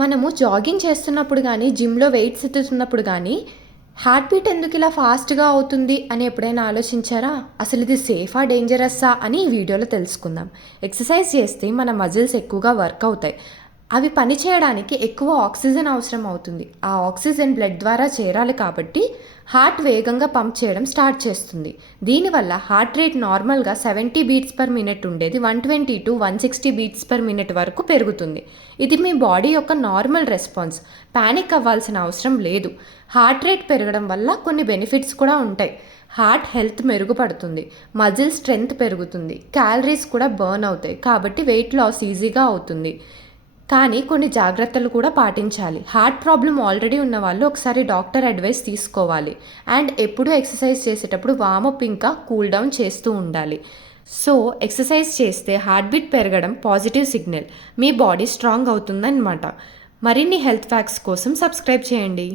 మనము జాగింగ్ చేస్తున్నప్పుడు కానీ జిమ్లో వెయిట్స్ ఎత్తుతున్నప్పుడు కానీ హార్ట్ బీట్ ఎందుకు ఇలా ఫాస్ట్గా అవుతుంది అని ఎప్పుడైనా ఆలోచించారా? అసలు ఇది సేఫా డేంజరస్సా అని ఈ వీడియోలో తెలుసుకుందాం. ఎక్సర్సైజ్ చేస్తే మన మజిల్స్ ఎక్కువగా వర్క్ అవుతాయి. అవి పని చేయడానికి ఎక్కువ ఆక్సిజన్ అవసరం అవుతుంది. ఆ ఆక్సిజన్ బ్లడ్ ద్వారా చేరాలి కాబట్టి హార్ట్ వేగంగా పంప్ చేయడం స్టార్ట్ చేస్తుంది. దీనివల్ల హార్ట్ రేట్ నార్మల్గా 70 బీట్స్ పర్ మినిట్ ఉండేది 120 to 160 బీట్స్ పర్ మినిట్ వరకు పెరుగుతుంది. ఇది మీ బాడీ యొక్క నార్మల్ రెస్పాన్స్. పానిక్ అవ్వాల్సిన అవసరం లేదు. హార్ట్ రేట్ పెరగడం వల్ల కొన్ని బెనిఫిట్స్ కూడా ఉంటాయి. హార్ట్ హెల్త్ మెరుగుపడుతుంది, మజిల్ స్ట్రెంగ్త్ పెరుగుతుంది, క్యాలరీస్ కూడా బర్న్ అవుతాయి కాబట్టి వెయిట్ లాస్ ఈజీగా అవుతుంది. కానీ కొన్ని జాగ్రత్తలు కూడా పాటించాలి. హార్ట్ ప్రాబ్లం ఆల్రెడీ ఉన్న వాళ్ళు ఒకసారి డాక్టర్ అడ్వైస్ తీసుకోవాలి. అండ్ ఎప్పుడూ ఎక్సర్సైజ్ చేసేటప్పుడు వార్మప్ ఇంకా కూల్ డౌన్ చేస్తూ ఉండాలి. సో ఎక్సర్సైజ్ చేస్తే హార్ట్ బీట్ పెరగడం పాజిటివ్ సిగ్నల్. మీ బాడీ స్ట్రాంగ్ అవుతుందన్నమాట. మరిన్ని హెల్త్ ఫ్యాక్ట్స్ కోసం సబ్స్క్రైబ్ చేయండి.